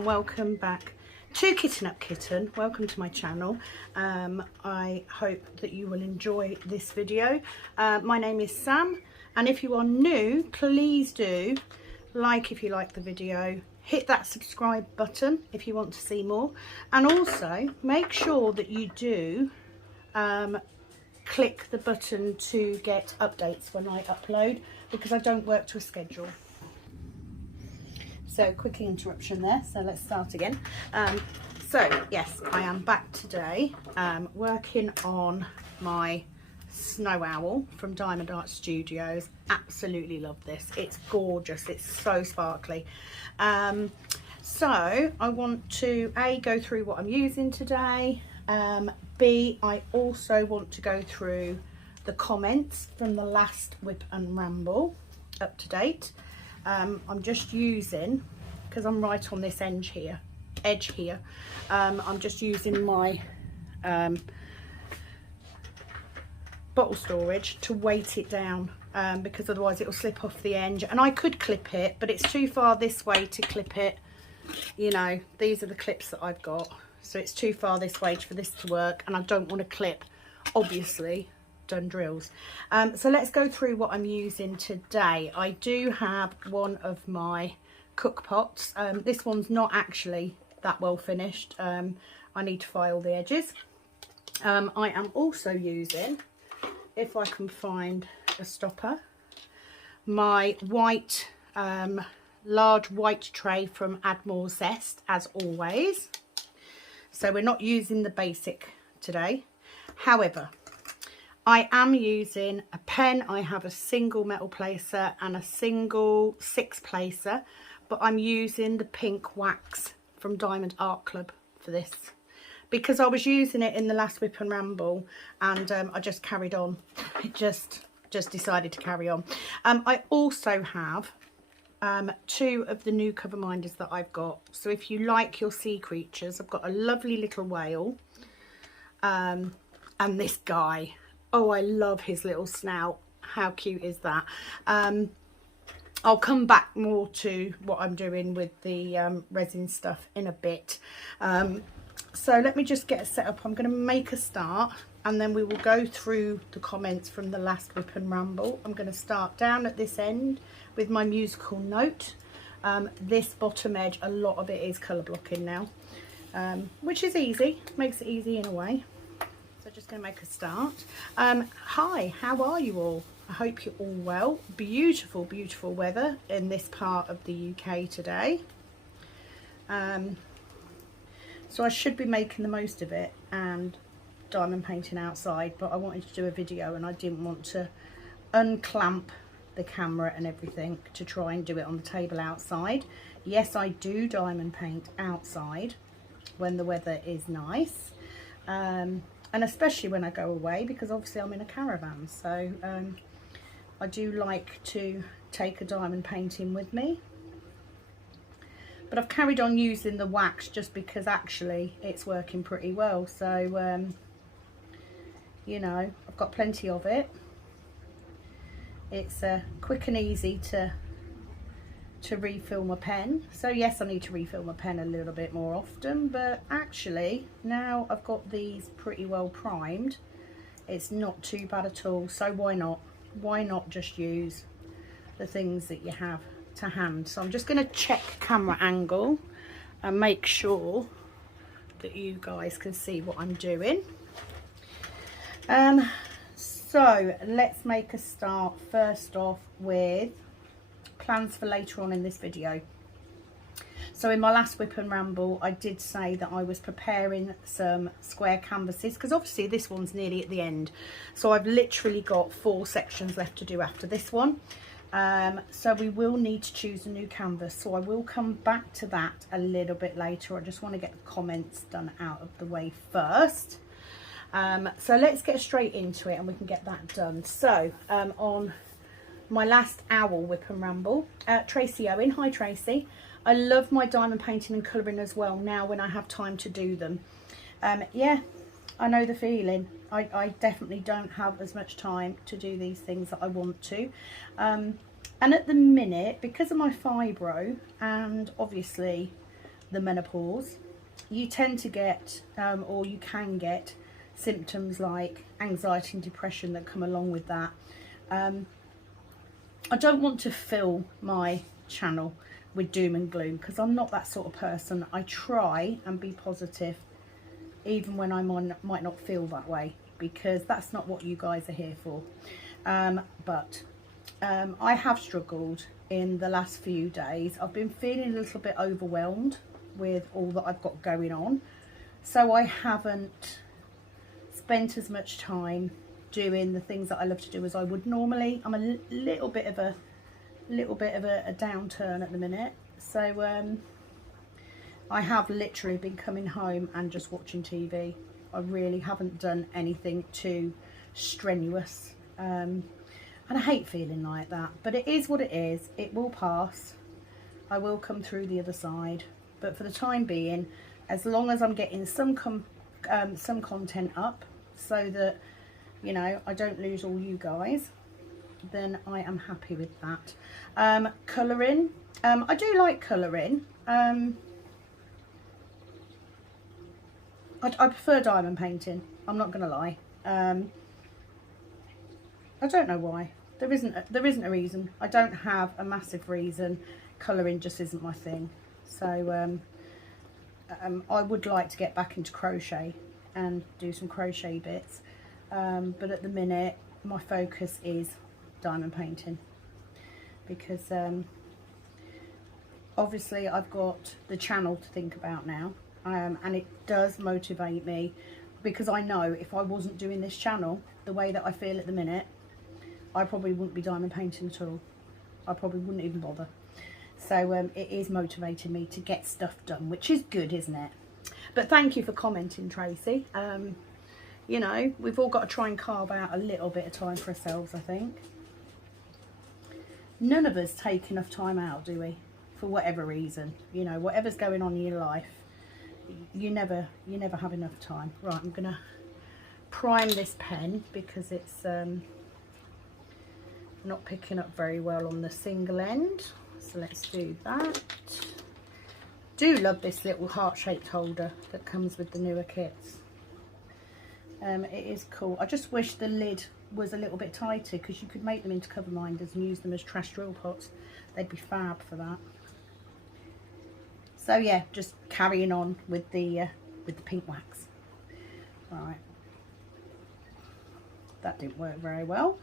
and welcome back to Kitten Up Kitten. Welcome to my channel. I hope that you will enjoy this video. My name is Sam, and if you are new, please do like if you like the video, hit that subscribe button if you want to see more, and also make sure that you do click the button to get updates when I upload, because I don't work to a schedule. So quick interruption there, so let's start again. So yes, I am back today working on my snow owl from Diamond Art Studios. Absolutely love this, it's gorgeous, it's so sparkly. So I want to A, go through what I'm using today, B, I also want to go through the comments from the last Whip and Ramble up to date. I'm just using, because I'm right on this edge here, I'm just using my bottle storage to weight it down, because otherwise it will slip off the edge, and I could clip it, but it's too far this way to clip it. You know, these are the clips that I've got, so it's too far this way for this to work, and I don't want to clip, obviously, done drills. So let's go through what I'm using today. I do have one of my cook pots. This one's not actually that well finished. I need to file the edges. I am also using, if I can find a stopper, my white large white tray from Admore Zest, as always. So we're not using the basic today. However, I am using a pen. I have a single metal placer and a single 6 placer, but I'm using the pink wax from Diamond Art Club for this, because I was using it in the last Whip and Ramble, and I just carried on. It just decided to carry on. I also have 2 of the new cover minders that I've got. So if you like your sea creatures, I've got a lovely little whale, and this guy. Oh, I love his little snout. How cute is that? I'll come back more to what I'm doing with the resin stuff in a bit. So let me just get it set up. I'm going to make a start, and then we will go through the comments from the last Whip and Ramble. I'm going to start down at this end with my musical note. This bottom edge, a lot of it is colour blocking now, which is easy, makes it easy in a way. So just going to make a start. Hi, how are you all? I hope you're all well. Beautiful, beautiful weather in this part of the UK today. So I should be making the most of it and diamond painting outside, but I wanted to do a video and I didn't want to unclamp the camera and everything to try and do it on the table outside. Yes, I do diamond paint outside when the weather is nice. And especially when I go away, because obviously I'm in a caravan, so I do like to take a diamond painting with me. But I've carried on using the wax just because actually it's working pretty well. So, you know, I've got plenty of it. It's quick and easy to refill my pen. So yes, I need to refill my pen a little bit more often, but actually now I've got these pretty well primed, it's not too bad at all. So why not just use the things that you have to hand. So I'm just going to check camera angle and make sure that you guys can see what I'm doing. So let's make a start first off with plans for later on in this video. So in my last Whip and Ramble, I did say that I was preparing some square canvases, because obviously this one's nearly at the end. So I've literally got 4 sections left to do after this one. So we will need to choose a new canvas. So I will come back to that a little bit later. I just want to get the comments done out of the way first. So let's get straight into it and we can get that done. So on my last owl Whip and Ramble, Tracy Owen, hi Tracy. I love my diamond painting and colouring as well now when I have time to do them. Yeah, I know the feeling. I definitely don't have as much time to do these things that I want to. And at the minute, because of my fibro and obviously the menopause, you tend to get, or you can get, symptoms like anxiety and depression that come along with that. I don't want to fill my channel with doom and gloom, because I'm not that sort of person. I try and be positive even when I might not feel that way, because that's not what you guys are here for. But I have struggled in the last few days. I've been feeling a little bit overwhelmed with all that I've got going on, so I haven't spent as much time doing the things that I love to do as I would normally. I'm a little bit of a downturn at the minute, so I have literally been coming home and just watching TV. I really haven't done anything too strenuous, and I hate feeling like that, but it is what it is. It will pass. I will come through the other side, but for the time being, as long as I'm getting some content up so that, you know, I don't lose all you guys, then I am happy with that. Colouring, I do like colouring. I prefer diamond painting, I'm not gonna lie. I don't know why. There isn't a reason. I don't have a massive reason. Colouring just isn't my thing. So I would like to get back into crochet and do some crochet bits, but at the minute my focus is diamond painting, because obviously I've got the channel to think about now, and it does motivate me, because I know if I wasn't doing this channel the way that I feel at the minute, I probably wouldn't be diamond painting at all. I probably wouldn't even bother. So it is motivating me to get stuff done, which is good, isn't it? But thank you for commenting, Tracy. You know, we've all got to try and carve out a little bit of time for ourselves, I think. None of us take enough time out, do we? For whatever reason. You know, whatever's going on in your life, you never have enough time. Right, I'm gonna prime this pen because it's not picking up very well on the single end. So let's do that. Do love this little heart-shaped holder that comes with the newer kits. It is cool. I just wish the lid was a little bit tighter, because you could make them into cover minders and use them as trash drill pots. They'd be fab for that. So yeah, just carrying on with the pink wax. Right, that didn't work very well.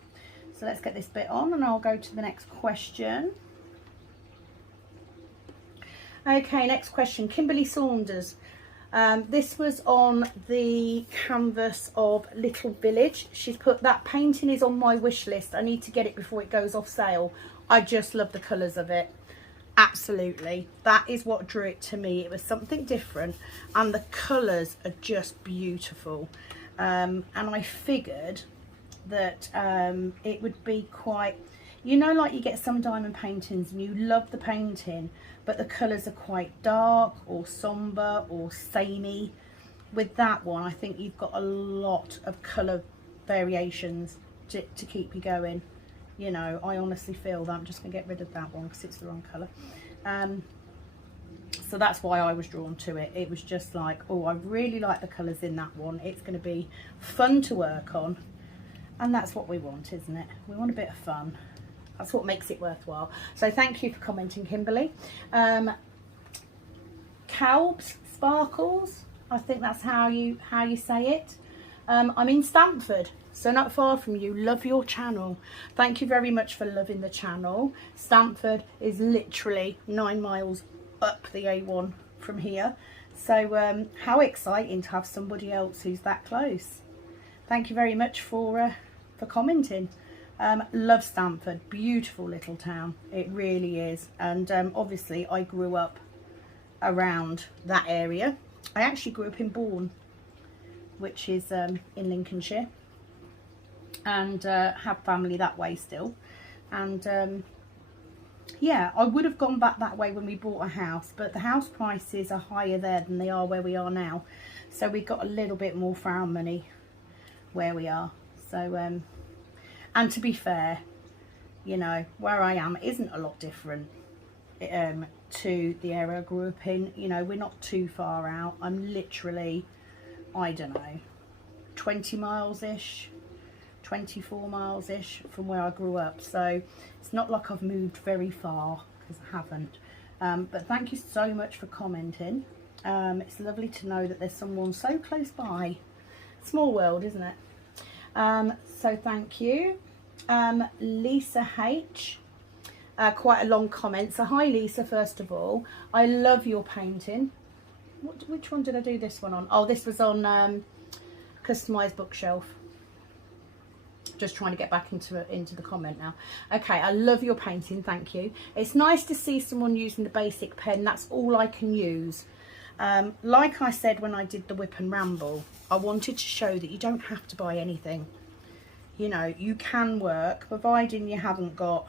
So let's get this bit on and I'll go to the next question. Okay, next question, Kimberly Saunders. This was on the canvas of Little Village. She's put, that painting is on my wish list. I need to get it before it goes off sale. I just love the colours of it. Absolutely. That is what drew it to me. It was something different and the colours are just beautiful. And I figured that it would be quite, you know, like you get some diamond paintings and you love the painting, but the colours are quite dark or sombre or samey. With that one, I think you've got a lot of colour variations to keep you going. You know, I honestly feel that. I'm just going to get rid of that one because it's the wrong colour. So that's why I was drawn to it. It was just like, oh, I really like the colours in that one. It's going to be fun to work on. And that's what we want, isn't it? We want a bit of fun. That's what makes it worthwhile. So thank you for commenting, Kimberly. Calbs Sparkles, I think that's how you say it. I'm in Stamford, so not far from you. Love your channel. Thank you very much for loving the channel. Stamford is literally 9 miles up the A1 from here. So how exciting to have somebody else who's that close. Thank you very much for commenting. Love Stamford, beautiful little town, it really is. And obviously I grew up around that area. I actually grew up in Bourne, which is in Lincolnshire, and have family that way still. And yeah, I would have gone back that way when we bought a house, but the house prices are higher there than they are where we are now, so we got a little bit more for our money where we are. So and to be fair, you know, where I am isn't a lot different. to the area I grew up in. You know, we're not too far out. I'm literally, I don't know, 20 miles ish, 24 miles ish from where I grew up. So it's not like I've moved very far, because I haven't. But thank you so much for commenting. It's lovely to know that there's someone so close by. Small world, isn't it? So thank you. Lisa H, quite a long comment. So hi Lisa, first of all, I love your painting. Which one did I do this one on? Oh, this was on Customised Bookshelf. Just trying to get back into the comment now. Okay, I love your painting, thank you. It's nice to see someone using the basic pen. That's all I can use. Like I said when I did the Whip and Ramble, I wanted to show that you don't have to buy anything. You know, you can work, providing you haven't got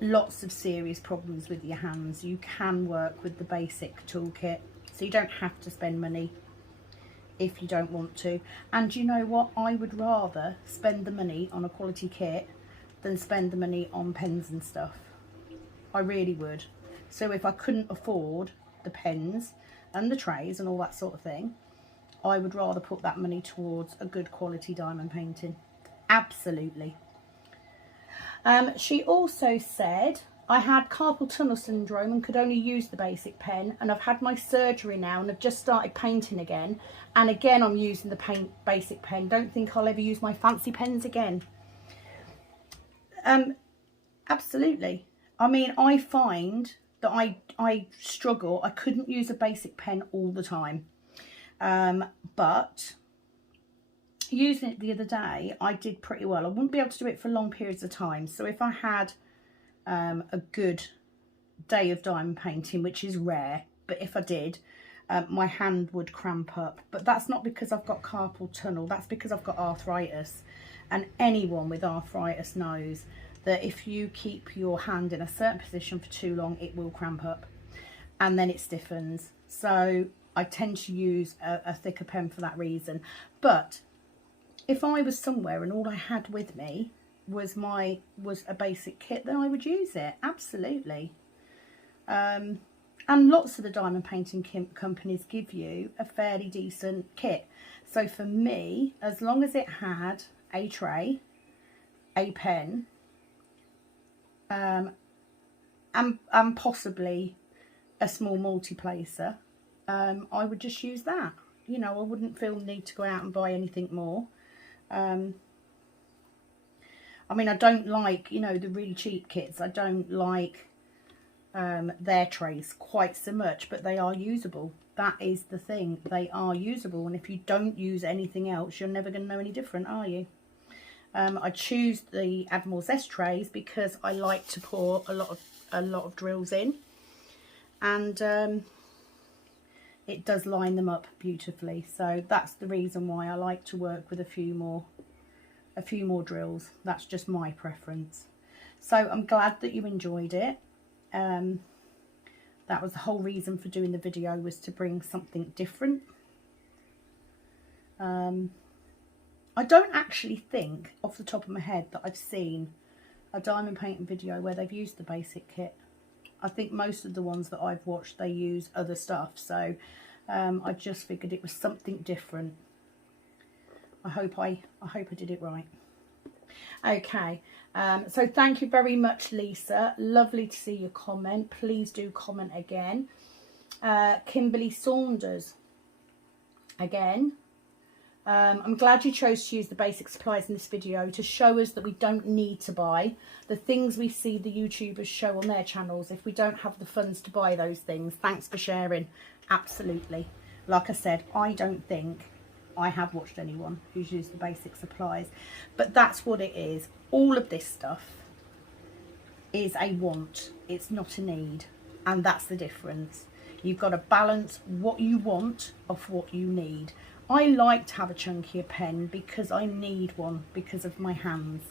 lots of serious problems with your hands. You can work with the basic toolkit, so you don't have to spend money if you don't want to. And you know what, I would rather spend the money on a quality kit than spend the money on pens and stuff. I really would. So if I couldn't afford the pens and the trays and all that sort of thing, I would rather put that money towards a good quality diamond painting. Absolutely. She also said, I had carpal tunnel syndrome and could only use the basic pen, and I've had my surgery now and I've just started painting again, and again I'm using the basic pen. Don't think I'll ever use my fancy pens again. Absolutely. I mean, I find that I struggle. I couldn't use a basic pen all the time, but using it the other day I did pretty well. I wouldn't be able to do it for long periods of time, so if I had a good day of diamond painting, which is rare, but if I did, my hand would cramp up. But that's not because I've got carpal tunnel, that's because I've got arthritis, and anyone with arthritis knows that if you keep your hand in a certain position for too long, it will cramp up and then it stiffens. So I tend to use a thicker pen for that reason. But if I was somewhere and all I had with me was a basic kit, then I would use it. Absolutely. And lots of the diamond painting companies give you a fairly decent kit. So for me, as long as it had a tray, a pen, and possibly a small multi-placer, I would just use that. You know, I wouldn't feel the need to go out and buy anything more. I mean, I don't like, you know, the really cheap kits. I don't like their trays quite so much, but they are usable. That is the thing. They are usable, and if you don't use anything else, you're never going to know any different, are you? I choose the Admiral Zest trays because I like to pour a lot of drills in, and it does line them up beautifully. So that's the reason why I like to work with a few more drills. That's just my preference. So I'm glad that you enjoyed it. That was the whole reason for doing the video, was to bring something different. I don't actually think off the top of my head that I've seen a diamond painting video where they've used the basic kit. I think most of the ones that I've watched, they use other stuff. So I just figured it was something different. I hope I did it right. Okay, so thank you very much, Lisa. Lovely to see your comment. Please do comment again. Kimberly Saunders, again. I'm glad you chose to use the basic supplies in this video to show us that we don't need to buy the things we see the YouTubers show on their channels if we don't have the funds to buy those things. Thanks for sharing. Absolutely. Like I said, I don't think I have watched anyone who's used the basic supplies, but that's what it is. All of this stuff is a want. It's not a need, and that's the difference. You've got to balance what you want off what you need. I like to have a chunkier pen because I need one because of my hands.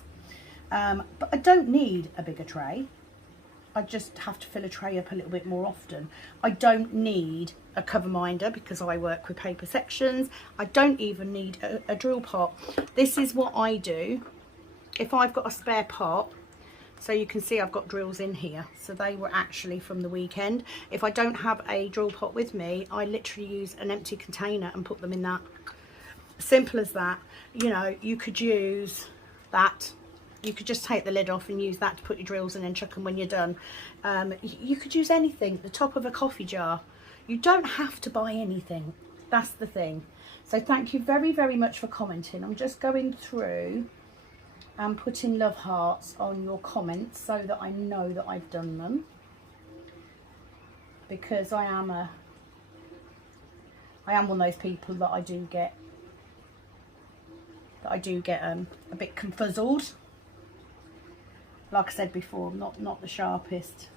But I don't need a bigger tray. I just have to fill a tray up a little bit more often. I don't need a cover minder because I work with paper sections. I don't even need a drill pot. This is what I do if I've got a spare pot. So you can see I've got drills in here. So they were actually from the weekend. If I don't have a drill pot with me, I literally use an empty container and put them in that. Simple as that. You know, you could use that. You could just take the lid off and use that to put your drills in and chuck them when you're done. You could use anything, the top of a coffee jar. You don't have to buy anything. That's the thing. So thank you very, very much for commenting. I'm just going through and putting love hearts on your comments so that I know that I've done them, because I am one of those people that I do get a bit confuzzled. Like I said before, I'm not the sharpest.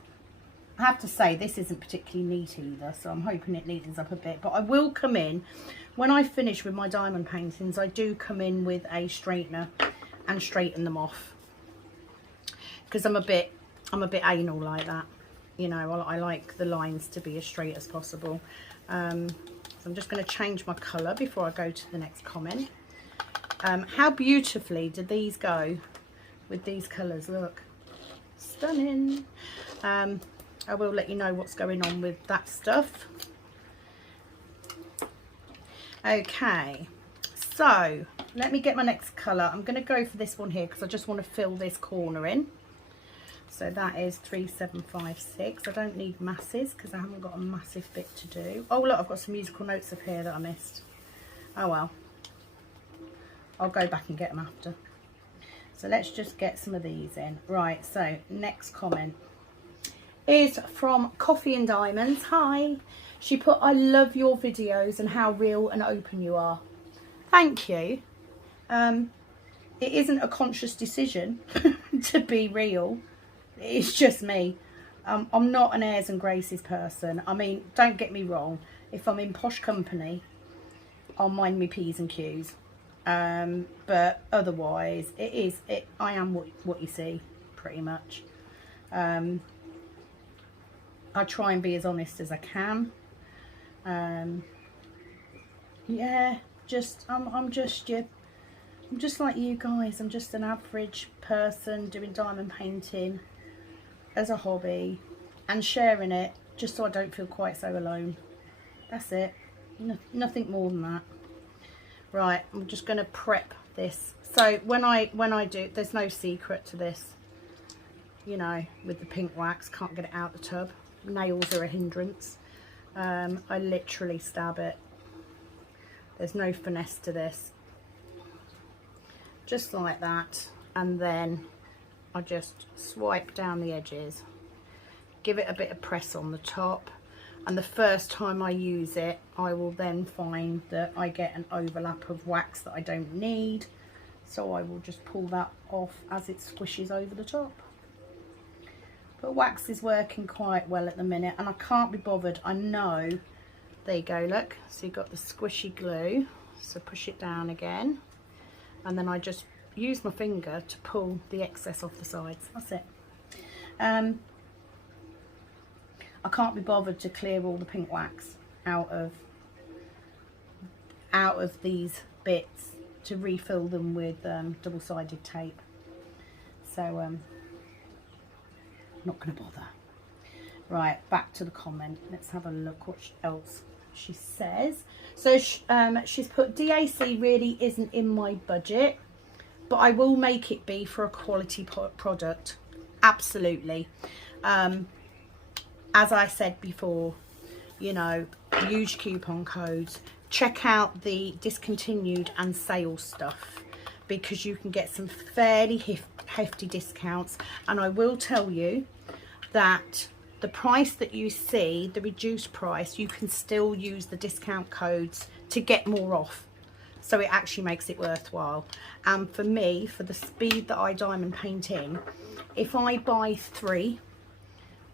I have to say this isn't particularly neat either, so I'm hoping it neatens up a bit. But I will come in when I finish with my diamond paintings. I do come in with a straightener and straighten them off, because I'm a bit anal like that, you know. I like the lines to be as straight as possible. So I'm just going to change my colour before I go to the next comment. How beautifully did these go with these colours? Look, stunning. I will let you know what's going on with that stuff. Okay, so let me get my next colour. I'm going to go for this one here because I just want to fill this corner in. So that is 3756. I don't need masses because I haven't got a massive bit to do. Oh look, I've got some musical notes up here that I missed. Oh well, I'll go back and get them after. So let's just get some of these in. Right, so next comment is from Coffee and Diamonds. Hi. She put, I love your videos and how real and open you are. Thank you. It isn't a conscious decision to be real. It's just me. I'm not an airs and graces person. I mean, don't get me wrong. If I'm in posh company, I'll mind me P's and Q's. But otherwise, I am what you see, pretty much. I try and be as honest as I can. Yeah, I'm just like you guys. I'm just an average person doing diamond painting as a hobby and sharing it just so I don't feel quite so alone. That's it. Nothing more than that. Right, I'm just going to prep this. So when I do, there's no secret to this. You know, with the pink wax, can't get it out the tub. Nails are a hindrance. I literally stab it. There's no finesse to this. Just like that. And then I just swipe down the edges. Give it a bit of press on the top. And the first time I use it, I will then find that I get an overlap of wax that I don't need. So I will just pull that off as it squishes over the top. But wax is working quite well at the minute, and I can't be bothered. I know. There you go, look. So you've got the squishy glue. So push it down again. And then I just use my finger to pull the excess off the sides. That's it. I can't be bothered to clear all the pink wax out of these bits to refill them with double-sided tape. So not going to bother. Right, back to the comment. Let's have a look what else she says. So she's put, DAC really isn't in my budget, but I will make it be for a quality product. Absolutely. As I said before, you know, use coupon codes. Check out the discontinued and sale stuff, because you can get some fairly hefty discounts. And I will tell you that the price that you see, the reduced price, you can still use the discount codes to get more off. So it actually makes it worthwhile. And for me, for the speed that I diamond paint in, if I buy 3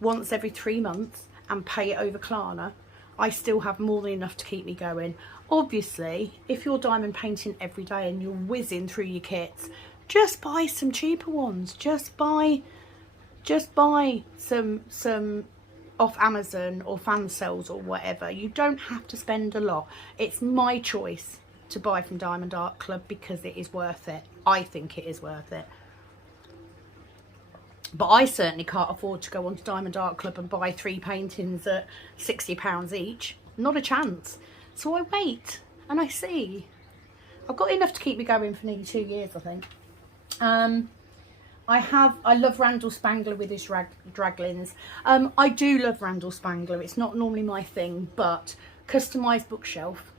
once every 3 months and pay it over Klarna, I still have more than enough to keep me going. Obviously, if you're diamond painting every day and you're whizzing through your kits, just buy some cheaper ones. Just buy some off Amazon or fan sales or whatever. You don't have to spend a lot. It's my choice to buy from Diamond Art Club because it is worth it. I think it is worth it. But I certainly can't afford to go onto Diamond Art Club and buy 3 paintings at £60 each. Not a chance. So I wait and I see. I've got enough to keep me going for nearly 2 years, I think. I love Randall Spangler with his draglins. I do love Randall Spangler. It's not normally my thing, but customised bookshelf,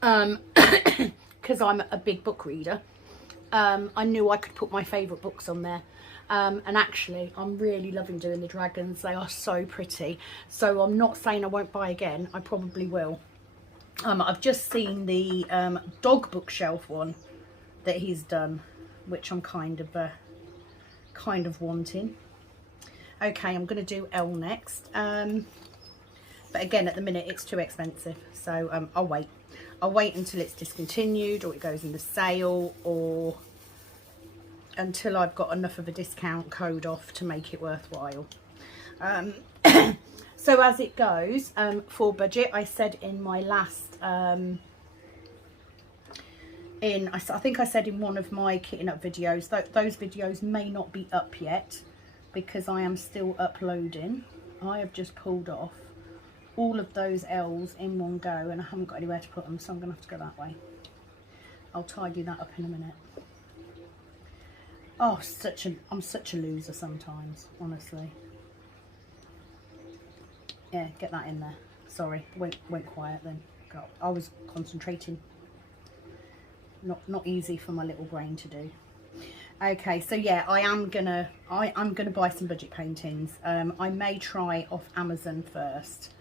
because I'm a big book reader. I knew I could put my favourite books on there. And actually, I'm really loving doing the dragons. They are so pretty. So I'm not saying I won't buy again. I probably will. I've just seen the dog bookshelf one that he's done, which I'm kind of wanting. Okay, I'm going to do L next. But again, at the minute, it's too expensive. So I'll wait. I'll wait until it's discontinued or it goes into sale, or until I've got enough of a discount code off to make it worthwhile. So as it goes, for budget, I said in my last, I think I said in one of my kitting up videos, those videos may not be up yet because I am still uploading. I have just pulled off all of those L's in one go and I haven't got anywhere to put them, so I'm going to have to go that way. I'll tidy that up in a minute. Oh, I'm such a loser sometimes, honestly. Yeah, get that in there. Sorry, went quiet then. God, I was concentrating. Not easy for my little brain to do. Okay, so yeah, I'm gonna buy some budget paintings. I may try off Amazon first.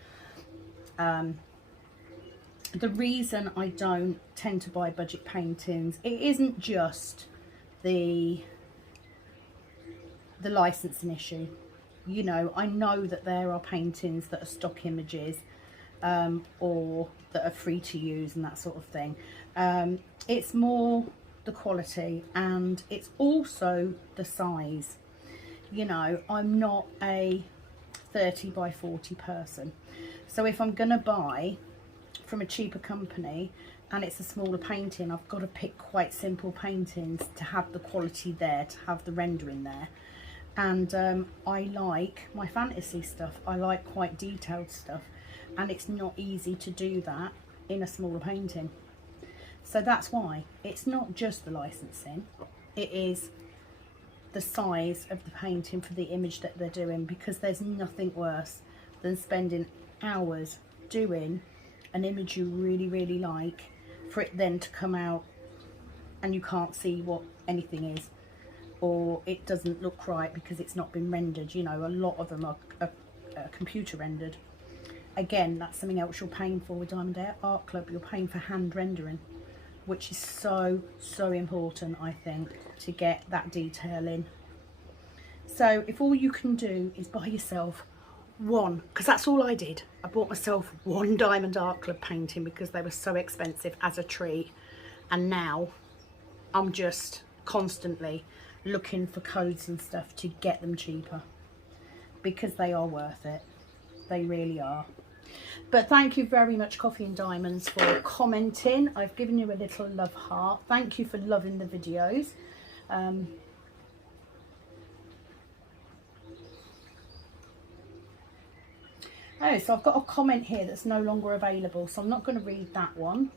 The reason I don't tend to buy budget paintings, it isn't just the licensing issue. You know, I know that there are paintings that are stock images, or that are free to use and that sort of thing. It's more the quality, and it's also the size. You know, I'm not a 30 by 40 person, so if I'm gonna buy from a cheaper company and it's a smaller painting, I've got to pick quite simple paintings to have the quality there, to have the rendering there. And I like my fantasy stuff. I like quite detailed stuff, and it's not easy to do that in a smaller painting. So that's why it's not just the licensing, it is the size of the painting for the image that they're doing, because there's nothing worse than spending hours doing an image you really, really like, for it then to come out and you can't see what anything is, or it doesn't look right because it's not been rendered. You know, a lot of them are computer rendered. Again, that's something else you're paying for with Diamond Art Club. You're paying for hand rendering, which is so important, I think, to get that detail in. So if all you can do is buy yourself one, because that's all I did. I bought myself one Diamond Art Club painting because they were so expensive as a treat, and now I'm just constantly looking for codes and stuff to get them cheaper, because they are worth it. They really are. But thank you very much, Coffee and Diamonds, for commenting. I've given you a little love heart. Thank you for loving the videos. Oh, so I've got a comment here that's no longer available, so I'm not going to read that one.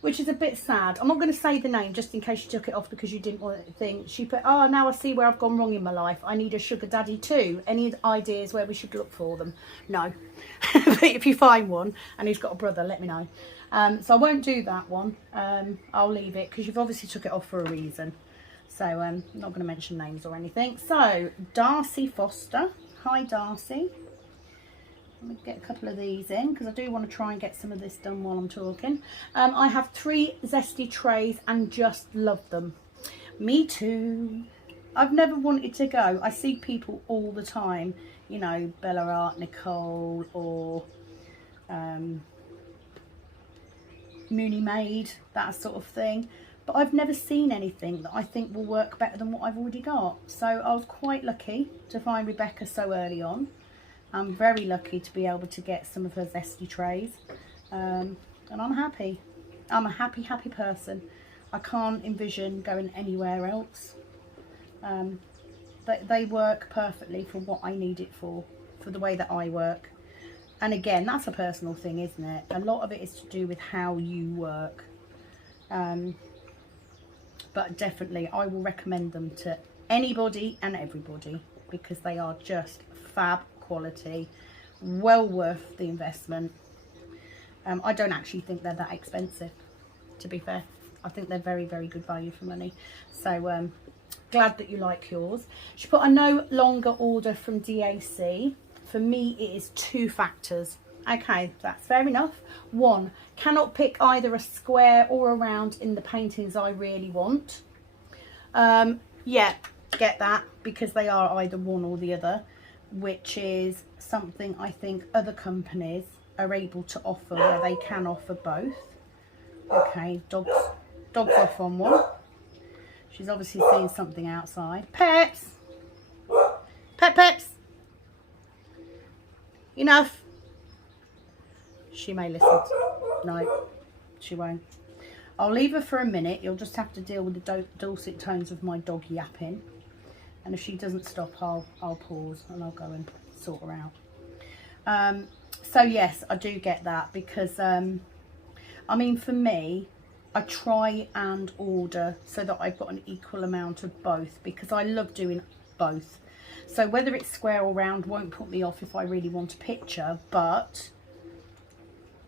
Which is a bit sad. I'm not going to say the name just in case you took it off because you didn't want to think. She put, oh, now I see where I've gone wrong in my life. I need a sugar daddy too. Any ideas where we should look for them? No. But if you find one and he's got a brother, let me know. So I won't do that one. I'll leave it because you've obviously took it off for a reason. So I'm not going to mention names or anything. So Darcy Foster. Hi, Darcy. Let me get a couple of these in because I do want to try and get some of this done while I'm talking. I have 3 zesty trays and just love them. Me too. I've never wanted to go. I see people all the time, you know, Bella Art, Nicole, or Mooney Maid, that sort of thing. But I've never seen anything that I think will work better than what I've already got. So I was quite lucky to find Rebecca so early on. I'm very lucky to be able to get some of her zesty trays, and I'm happy. I'm a happy person. I can't envision going anywhere else. They work perfectly for what I need it for the way that I work. And again, that's a personal thing, isn't it? A lot of it is to do with how you work. But definitely, I will recommend them to anybody and everybody because they are just fab quality, well worth the investment. I don't actually think they're that expensive, to be fair. I think they're very, very good value for money. So glad that you like yours. She put a no longer order from DAC. For me, it is 2 factors. Okay, that's fair enough. 1, cannot pick either a square or a round in the paintings I really want. Yeah, get that, because they are either one or the other, which is something I think other companies are able to offer, where they can offer both. Okay, dog's off on one. She's obviously seeing something outside. Peps! Peps! Enough. She may listen. No, she won't. I'll leave her for a minute. You'll just have to deal with the dulcet tones of my dog yapping. And if she doesn't stop, I'll pause and I'll go and sort her out. So yes, I do get that, because I mean, for me, I try and order so that I've got an equal amount of both, because I love doing both. So whether it's square or round won't put me off if I really want a picture, but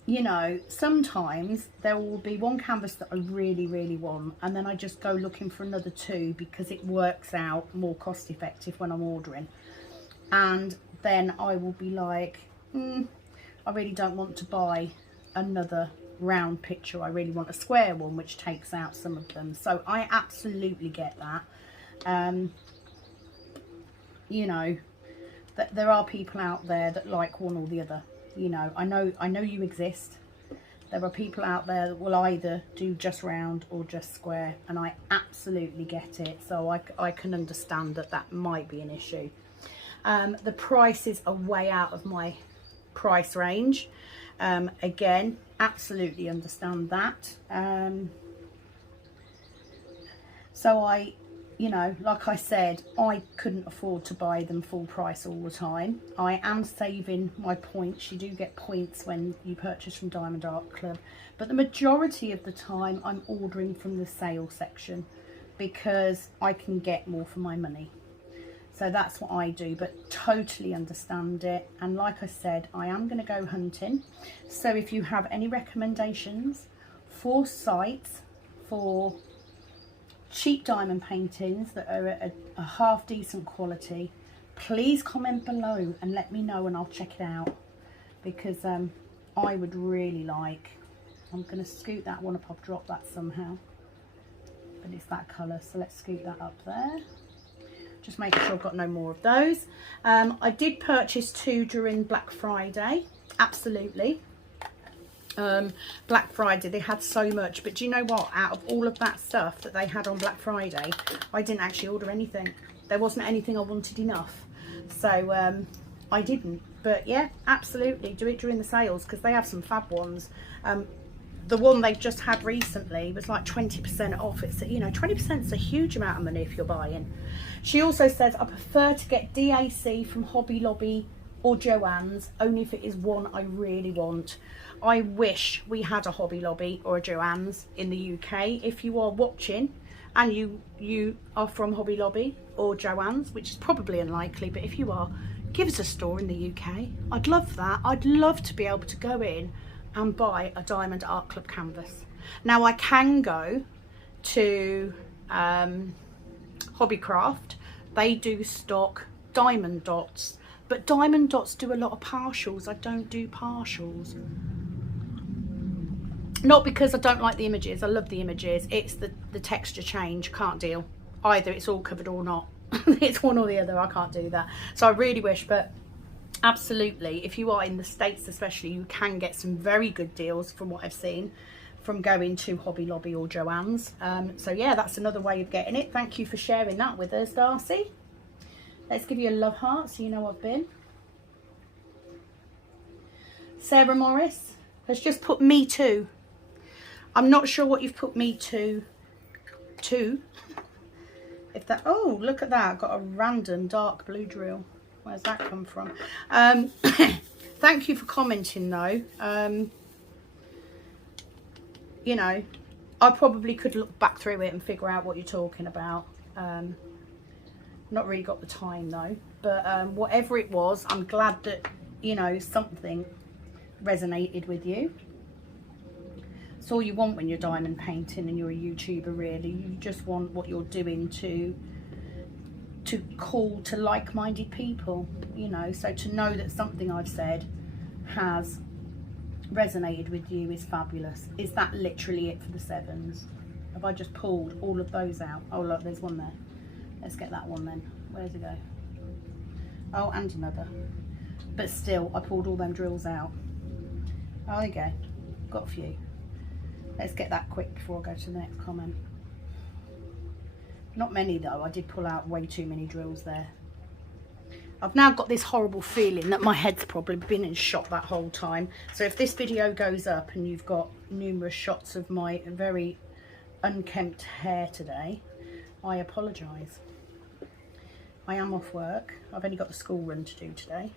you know, sometimes there will be one canvas that I really, really want, and then I just go looking for another 2 because it works out more cost effective when I'm ordering. And then I will be like, I really don't want to buy another round picture. I really want a square one, which takes out some of them. So I absolutely get that. You know, that there are people out there that like one or the other. You know, I know you exist. There are people out there that will either do just round or just square, and I absolutely get it. So I can understand that that might be an issue. The prices are way out of my price range. Again, absolutely understand that. So you know, like I said, I couldn't afford to buy them full price all the time. I am saving my points. You do get points when you purchase from Diamond Art Club. But the majority of the time I'm ordering from the sale section because I can get more for my money. So that's what I do, but totally understand it. And like I said, I am going to go hunting. So if you have any recommendations for sites for cheap diamond paintings that are at a half decent quality, please comment below and let me know, and I'll check it out, because I would really like, I'm going to scoot that one up, I've dropped that somehow, but it's that colour, so let's scoot that up there, just making sure I've got no more of those. I did purchase 2 during Black Friday, absolutely. Black Friday, they had so much, but do you know what, out of all of that stuff that they had on Black Friday, I didn't actually order anything. There wasn't anything I wanted enough, so I didn't. But yeah, absolutely do it during the sales, because they have some fab ones. The one they've just had recently was like 20% off. It's, you know, 20% is a huge amount of money if you're buying. She also says, I prefer to get DAC from Hobby Lobby or Joann's, only if it is one I really want. I wish we had a Hobby Lobby or a Joann's in the UK. If you are watching and you are from Hobby Lobby or Joann's, which is probably unlikely, but if you are, give us a store in the UK. I'd love that. I'd love to be able to go in and buy a Diamond Art Club canvas. Now I can go to Hobbycraft. They do stock diamond dots, but diamond dots do a lot of partials. I don't do partials. Not because I don't like the images, I love the images. It's the texture change, can't deal. Either it's all covered or not. It's one or the other, I can't do that. So I really wish, but absolutely, if you are in the States especially, you can get some very good deals from what I've seen from going to Hobby Lobby or Joann's. So yeah, that's another way of getting it. Thank you for sharing that with us, Darcy. Let's give you a love heart so you know I've been. Sarah Morris has just put me too. I'm not sure what you've put me to. If that, oh, look at that. I've got a random dark blue drill. Where's that come from? Thank you for commenting though. You know, I probably could look back through it and figure out what you're talking about. Not really got the time though, but whatever it was, I'm glad that, you know, something resonated with you. It's all you want when you're diamond painting and you're a YouTuber, really. You just want what you're doing to call to like-minded people, you know. So to know that something I've said has resonated with you is fabulous. Is that literally it for the sevens? Have I just pulled all of those out? Oh look, there's one there. Let's get that one then. Where's it go? Oh, and another. But still, I pulled all them drills out. Oh, there you go. Got a few. Let's get that quick before I go to the next comment. Not many though. I did pull out way too many drills there. I've now got this horrible feeling that my head's probably been in shot that whole time. So if this video goes up and you've got numerous shots of my very unkempt hair today, I apologise. I am off work. I've only got the school run to do today.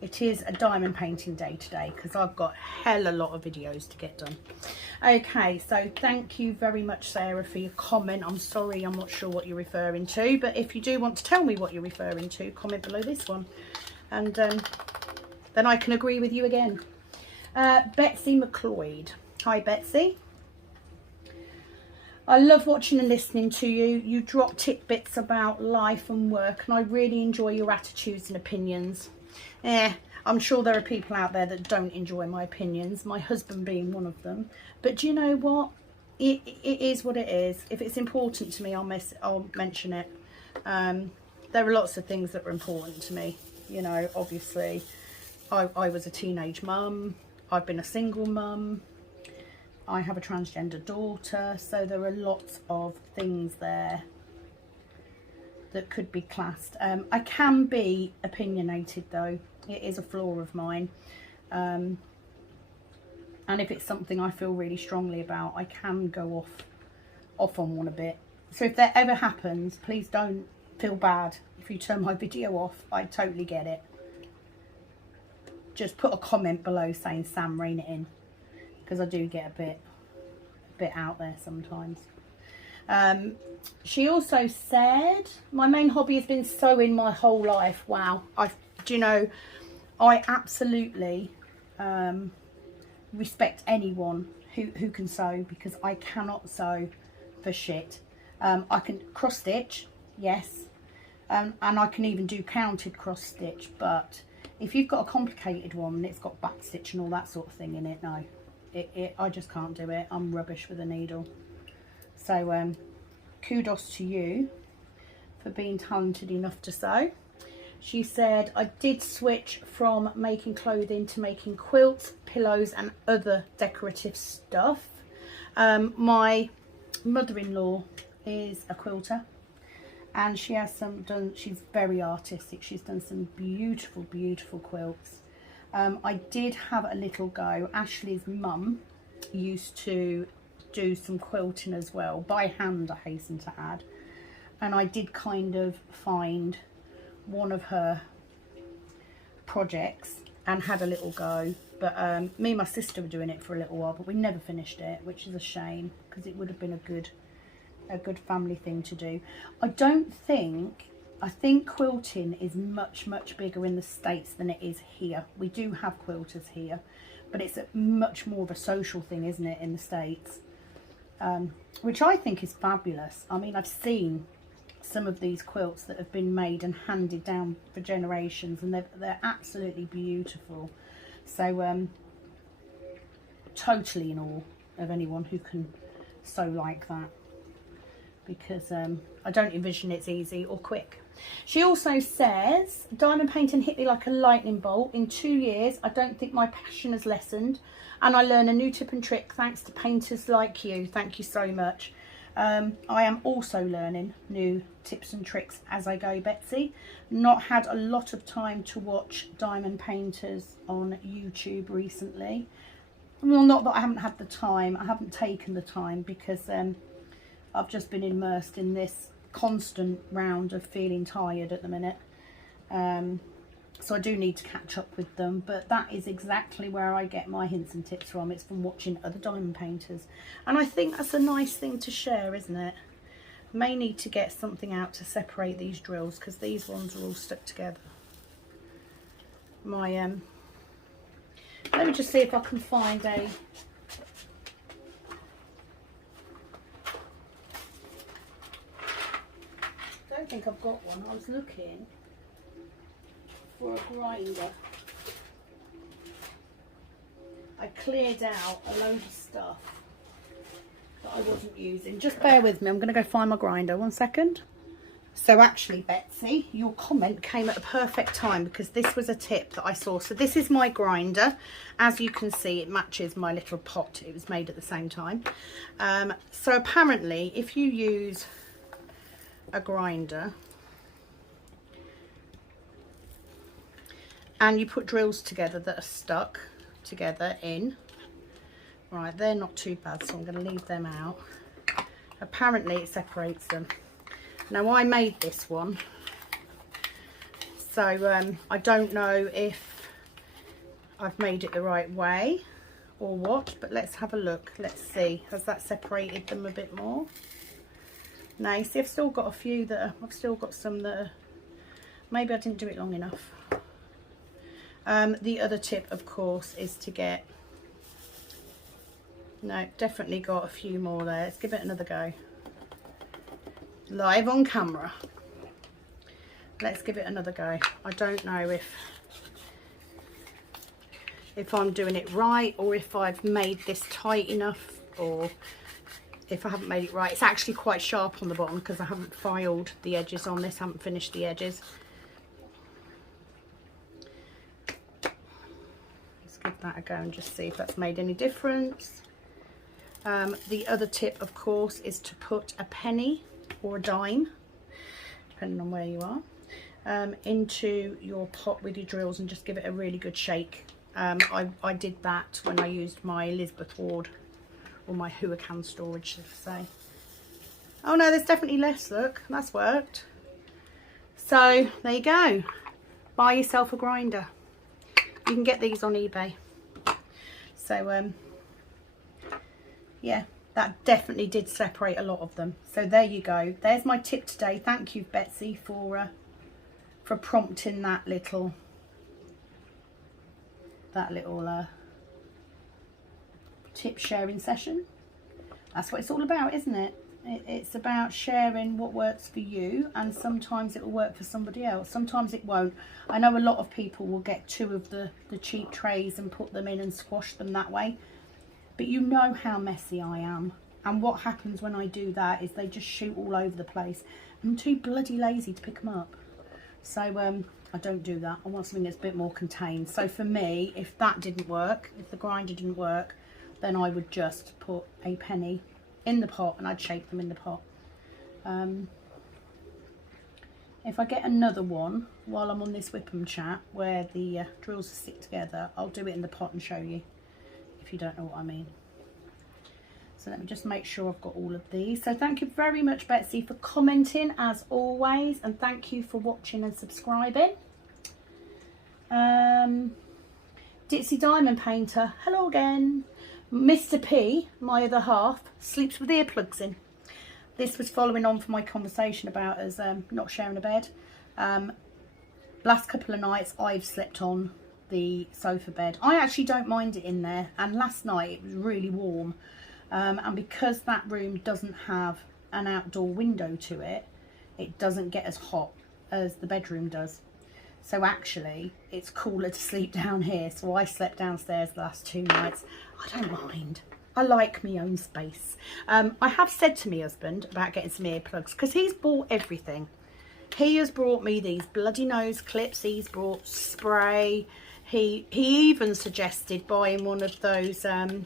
It is a diamond painting day today because I've got hell a lot of videos to get done. Okay, so thank you very much, Sarah, for your comment. I'm sorry, I'm not sure what you're referring to, but if you do want to tell me what you're referring to, comment below this one, and then I can agree with you again. Betsy McLeod. Hi, Betsy. I love watching and listening to you. You drop tidbits about life and work, and I really enjoy your attitudes and opinions. I'm sure there are people out there that don't enjoy my opinions, my husband being one of them. But do you know what? It is what it is. If it's important to me, I'll mention it. There are lots of things that are important to me. You know, obviously, I was a teenage mum. I've been a single mum. I have a transgender daughter. So there are lots of things there that could be classed. I can be opinionated though. It is a flaw of mine. And if it's something I feel really strongly about, I can go off on one a bit. So if that ever happens, please don't feel bad if you turn my video off. I totally get it. Just put a comment below saying Sam, rein it in, because I do get a bit out there sometimes. She also said, my main hobby has been sewing my whole life. Wow. Do you know, I absolutely respect anyone who can sew, because I cannot sew for shit. I can cross stitch, yes, and I can even do counted cross stitch, but if you've got a complicated one and it's got back stitch and all that sort of thing in it, no, I just can't do it. I'm rubbish with a needle. So kudos to you for being talented enough to sew. She said, I did switch from making clothing to making quilts, pillows and other decorative stuff. My mother-in-law is a quilter, and she has she's very artistic. She's done some beautiful, beautiful quilts. I did have a little go. Ashley's mum used to do some quilting as well, by hand, I hasten to add. And I did kind of find one of her projects and had a little go, but me and my sister were doing it for a little while, but we never finished it, which is a shame, because it would have been a good family thing to do. I think quilting is much bigger in the States than it is here. We do have quilters here, but it's much more of a social thing, isn't it, in the States, which I think is fabulous. I mean, I've seen some of these quilts that have been made and handed down for generations, and they're absolutely beautiful. So totally in awe of anyone who can sew like that, because I don't envision it's easy or quick. She also says, diamond painting hit me like a lightning bolt. In 2 years, I don't think my passion has lessened, and I learn a new tip and trick thanks to painters like you. Thank you so much. I am also learning new tips and tricks as I go, Betsy. Not had a lot of time to watch diamond painters on YouTube recently. Well, not that I haven't had the time. I haven't taken the time, because I've just been immersed in this constant round of feeling tired at the minute. So I do need to catch up with them, but that is exactly where I get my hints and tips from. It's from watching other diamond painters. And I think that's a nice thing to share, isn't it? May need to get something out to separate these drills, because these ones are all stuck together. My let me just see if I can find a I don't think I've got one. I was looking for a grinder. I cleared out a load of stuff that I wasn't using. Just bear with me, I'm going to go find my grinder. 1 second. So actually, Betsy, your comment came at a perfect time, because this was a tip that I saw. So this is my grinder. As you can see, it matches my little pot. It was made at the same time. So apparently, if you use a grinder and you put drills together that are stuck together in, right, they're not too bad, so I'm going to leave them out. Apparently it separates them. Now I made this one, so I don't know if I've made it the right way or what, but let's have a look. Let's see, has that separated them a bit more? No, you see, I've still got a few that are, I've still got some that are, maybe I didn't do it long enough. The other tip, of course, is to get, no, definitely got a few more there. Let's give it another go. Live on camera. Let's give it another go. I don't know if I'm doing it right, or if I've made this tight enough, or if I haven't made it right. It's actually quite sharp on the bottom because I haven't filed the edges on this, haven't finished the edges. Let's give that a go and just see if that's made any difference. The other tip, of course, is to put a penny or a dime, depending on where you are, into your pot with your drills, and just give it a really good shake. I did that when I used my Elizabeth Ward, or my Huracan storage, should I say. Oh no, there's definitely less, look, that's worked. So there you go, buy yourself a grinder. You can get these on eBay. So yeah, that definitely did separate a lot of them. So there you go, there's my tip today. Thank you, Betsy, for prompting that little tip sharing session. That's what it's all about, isn't it? It's about sharing what works for you, and sometimes it will work for somebody else, sometimes it won't. I know a lot of people will get 2 of the cheap trays and put them in and squash them that way, but you know how messy I am, and what happens when I do that is they just shoot all over the place. I'm too bloody lazy to pick them up, so I don't do that. I want something that's a bit more contained. So for me, if that didn't work, if the grinder didn't work, then I would just put a penny in the pot and I'd shake them in the pot. If I get another one while I'm on this Whipham chat where the drills are stick together, I'll do it in the pot and show you, if you don't know what I mean. So let me just make sure I've got all of these. So thank you very much, Betsy, for commenting as always, and thank you for watching and subscribing. Ditsy Diamond Painter, hello again. Mr. P, my other half, sleeps with earplugs in. This was following on from my conversation about us not sharing a bed. Last couple of nights I've slept on the sofa bed. I actually don't mind it in there, and last night it was really warm, and because that room doesn't have an outdoor window to it, it doesn't get as hot as the bedroom does. So actually it's cooler to sleep down here, so I slept downstairs the last 2 nights. I don't mind. I like my own space. I have said to my husband about getting some earplugs, because he's bought everything. He has brought me these bloody nose clips, he's brought spray, he even suggested buying one of those, they're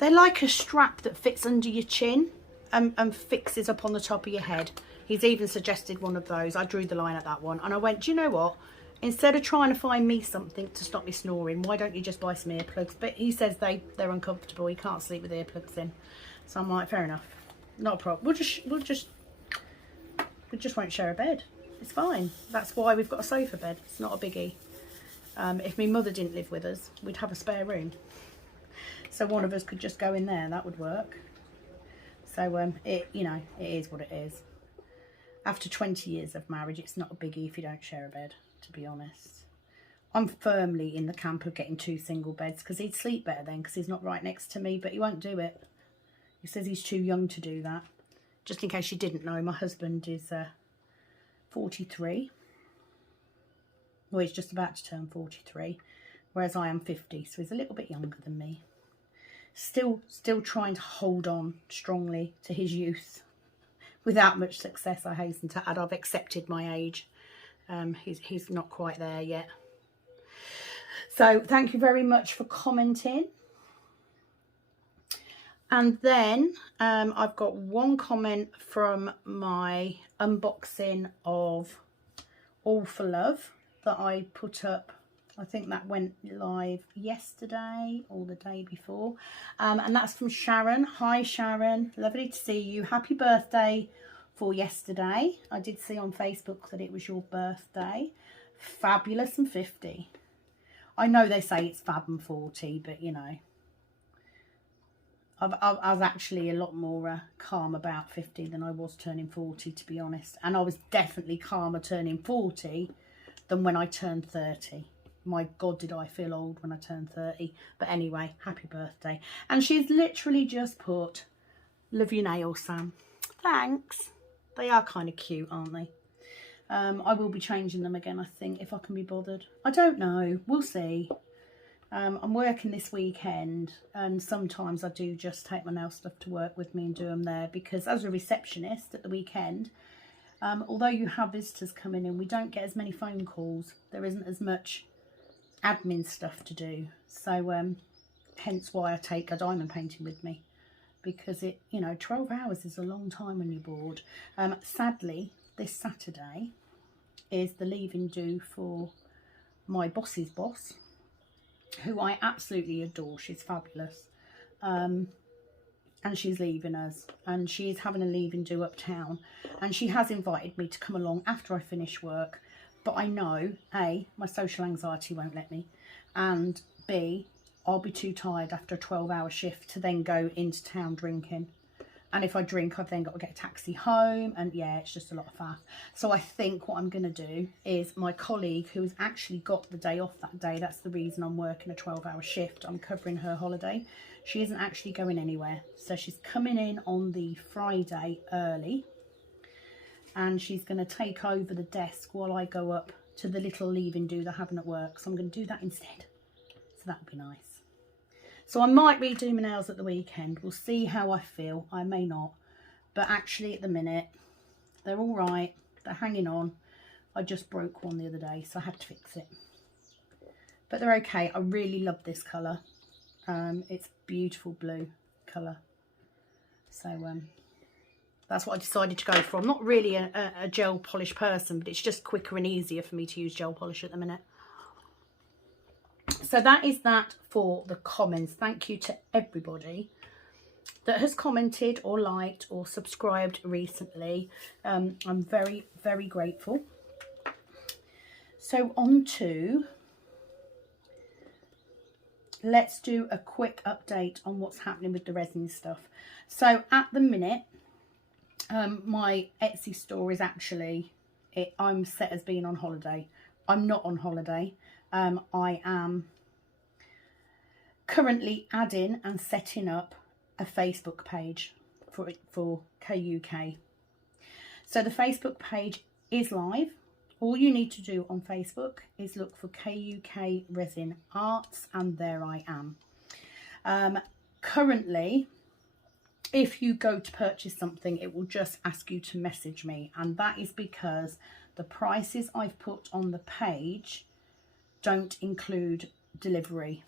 like a strap that fits under your chin and fixes up on the top of your head. He's even suggested one of those. I drew the line at that one, and I went, do you know what? Instead of trying to find me something to stop me snoring, why don't you just buy some earplugs? But he says they're uncomfortable. He can't sleep with earplugs in. So I'm like, fair enough, not a problem. We'll just We just won't share a bed. It's fine. That's why we've got a sofa bed. It's not a biggie. If my mother didn't live with us, we'd have a spare room. So one of us could just go in there. That would work. So, you know, it is what it is. After 20 years of marriage, it's not a biggie if you don't share a bed, to be honest. I'm firmly in the camp of getting 2 single beds because he'd sleep better then because he's not right next to me, but he won't do it. He says he's too young to do that. Just in case you didn't know, my husband is 43. Well, he's just about to turn 43, whereas I am 50, so he's a little bit younger than me. Still trying to hold on strongly to his youth. Without much success, I hasten to add. I've accepted my age. He's not quite there yet. So thank you very much for commenting. And then I've got one comment from my unboxing of All for Love that I put up. I think that went live yesterday or the day before. And that's from Sharon. Hi Sharon, lovely to see you. Happy birthday for yesterday. I did see on Facebook that it was your birthday. Fabulous and 50. I know they say it's fab and 40, but you know, I was actually a lot more calm about 50 than I was turning 40, to be honest. And I was definitely calmer turning 40 than when I turned 30. My God, did I feel old when I turned 30. But anyway, happy birthday. And she's literally just put, love your nails, Sam. Thanks. They are kind of cute, aren't they? I will be changing them again, I think, if I can be bothered. I don't know. We'll see. I'm working this weekend, and sometimes I do just take my nail stuff to work with me and do them there, because as a receptionist at the weekend, although you have visitors coming in, we don't get as many phone calls. There isn't as much admin stuff to do. So hence why I take a diamond painting with me, because it, you know, 12 hours is a long time when you're bored. Sadly, this Saturday is the leaving due for my boss's boss, who I absolutely adore. She's fabulous. And she's leaving us, and she's having a leaving do uptown, and she has invited me to come along after I finish work, but I know A, my social anxiety won't let me, and B, I'll be too tired after a 12-hour shift to then go into town drinking. And if I drink, I've then got to get a taxi home. And yeah, it's just a lot of faff. So I think what I'm going to do is my colleague, who's actually got the day off that day, that's the reason I'm working a 12-hour shift. I'm covering her holiday. She isn't actually going anywhere. So she's coming in on the Friday early. And she's going to take over the desk while I go up to the little leaving do they're having at work. So I'm going to do that instead. So that would be nice. So I might redo my nails at the weekend. We'll see how I feel. I may not. But actually at the minute, they're all right. They're hanging on. I just broke one the other day, so I had to fix it. But they're okay. I really love this colour. It's beautiful blue colour. So that's what I decided to go for. I'm not really a gel polish person, but it's just quicker and easier for me to use gel polish at the minute. So that is that for the comments. Thank you to everybody that has commented or liked or subscribed recently. I'm very, very grateful. So on to, let's do a quick update on what's happening with the resin stuff. So at the minute, my Etsy store is actually, I'm set as being on holiday. I'm not on holiday. I am currently adding and setting up a Facebook page for KUK. So the Facebook page is live. All you need to do on Facebook is look for KUK Resin Arts, and there I am. Currently, if you go to purchase something, it will just ask you to message me, and that is because the prices I've put on the page don't include delivery.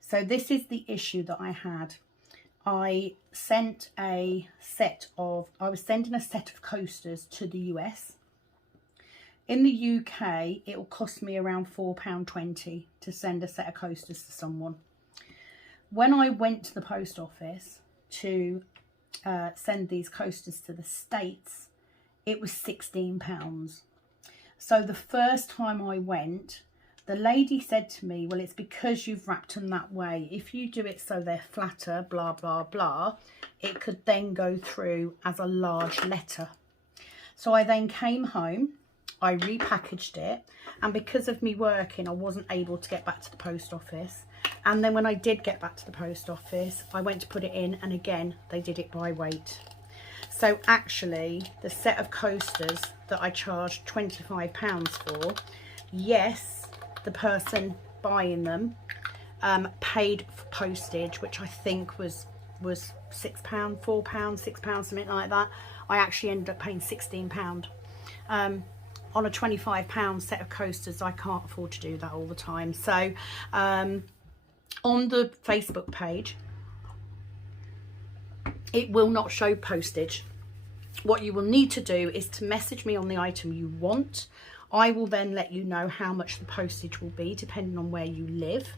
So this is the issue that I had. I sent a set of, I was sending a set of coasters to the US. In the UK, it will cost me around £4.20 to send a set of coasters to someone. When I went to the post office to send these coasters to the States, it was £16. So the first time I went, the lady said to me, well, it's because you've wrapped them that way. If you do it so they're flatter, blah, blah, blah, it could then go through as a large letter. So I then came home, I repackaged it, and because of me working, I wasn't able to get back to the post office. And then when I did get back to the post office, I went to put it in, and again, they did it by weight. So actually, the set of coasters that I charged £25 for, yes, the person buying them paid for postage, which I think was £6, £4, £6, something like that. I actually ended up paying £16 on a £25 set of coasters. I can't afford to do that all the time. So on the Facebook page, it will not show postage. What you will need to do is to message me on the item you want. I will then let you know how much the postage will be depending on where you live,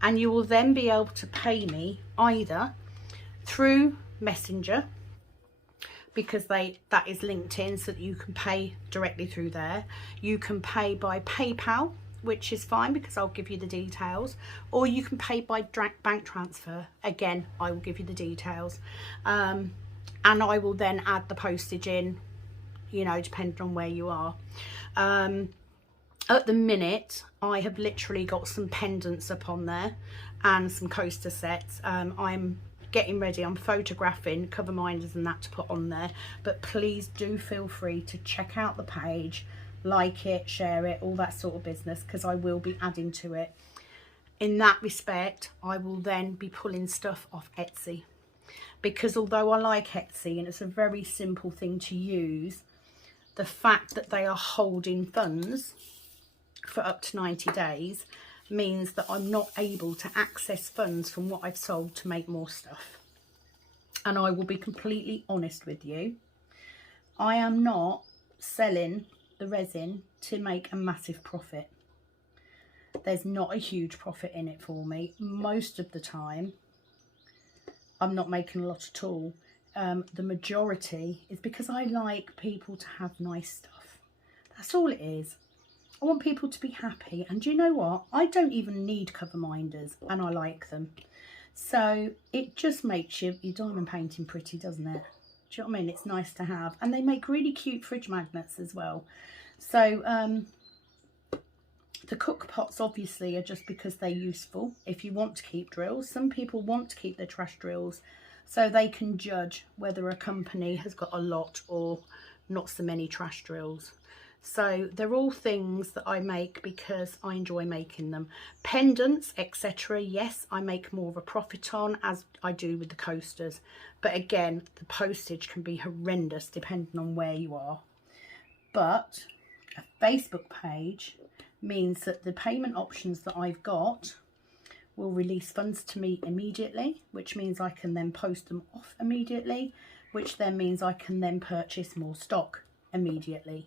and you will then be able to pay me either through Messenger, because that is linked in so that you can pay directly through there. You can pay by PayPal, which is fine because I'll give you the details, or you can pay by bank transfer. Again, I will give you the details, and I will then add the postage in, you know, depending on where you are. At the minute, I have literally got some pendants up on there and some coaster sets. I'm getting ready, I'm photographing cover minders and that to put on there, but please do feel free to check out the page, like it, share it, all that sort of business, because I will be adding to it. In that respect, I will then be pulling stuff off Etsy, because although I like Etsy and it's a very simple thing to use, the fact that they are holding funds for up to 90 days means that I'm not able to access funds from what I've sold to make more stuff. And I will be completely honest with you, I am not selling the resin to make a massive profit. There's not a huge profit in it for me. Most of the time I'm not making a lot at all. The majority is because I like people to have nice stuff. That's all it is. I want people to be happy, and do you know what? I don't even need cover minders, and I like them. So it just makes your diamond painting pretty, doesn't it? Do you know what I mean? It's nice to have, and they make really cute fridge magnets as well. So the cook pots obviously are just because they're useful if you want to keep drills. Some people want to keep their trash drills so they can judge whether a company has got a lot or not so many trash drills. So they're all things that I make because I enjoy making them. Pendants, etc. Yes, I make more of a profit on, as I do with the coasters. But again, the postage can be horrendous depending on where you are. But a Facebook page means that the payment options that I've got will release funds to me immediately, which means I can then post them off immediately, which then means I can then purchase more stock immediately.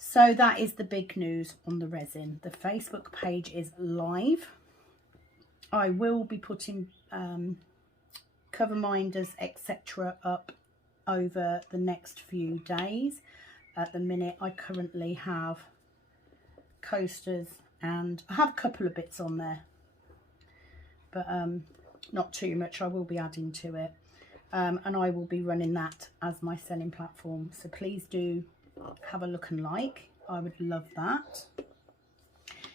So that is the big news on the resin. The Facebook page is live. I will be putting cover minders, etc. up over the next few days. At the minute, I currently have coasters and I have a couple of bits on there, but not too much. I will be adding to it, and I will be running that as my selling platform. So please do have a look and like. I would love that.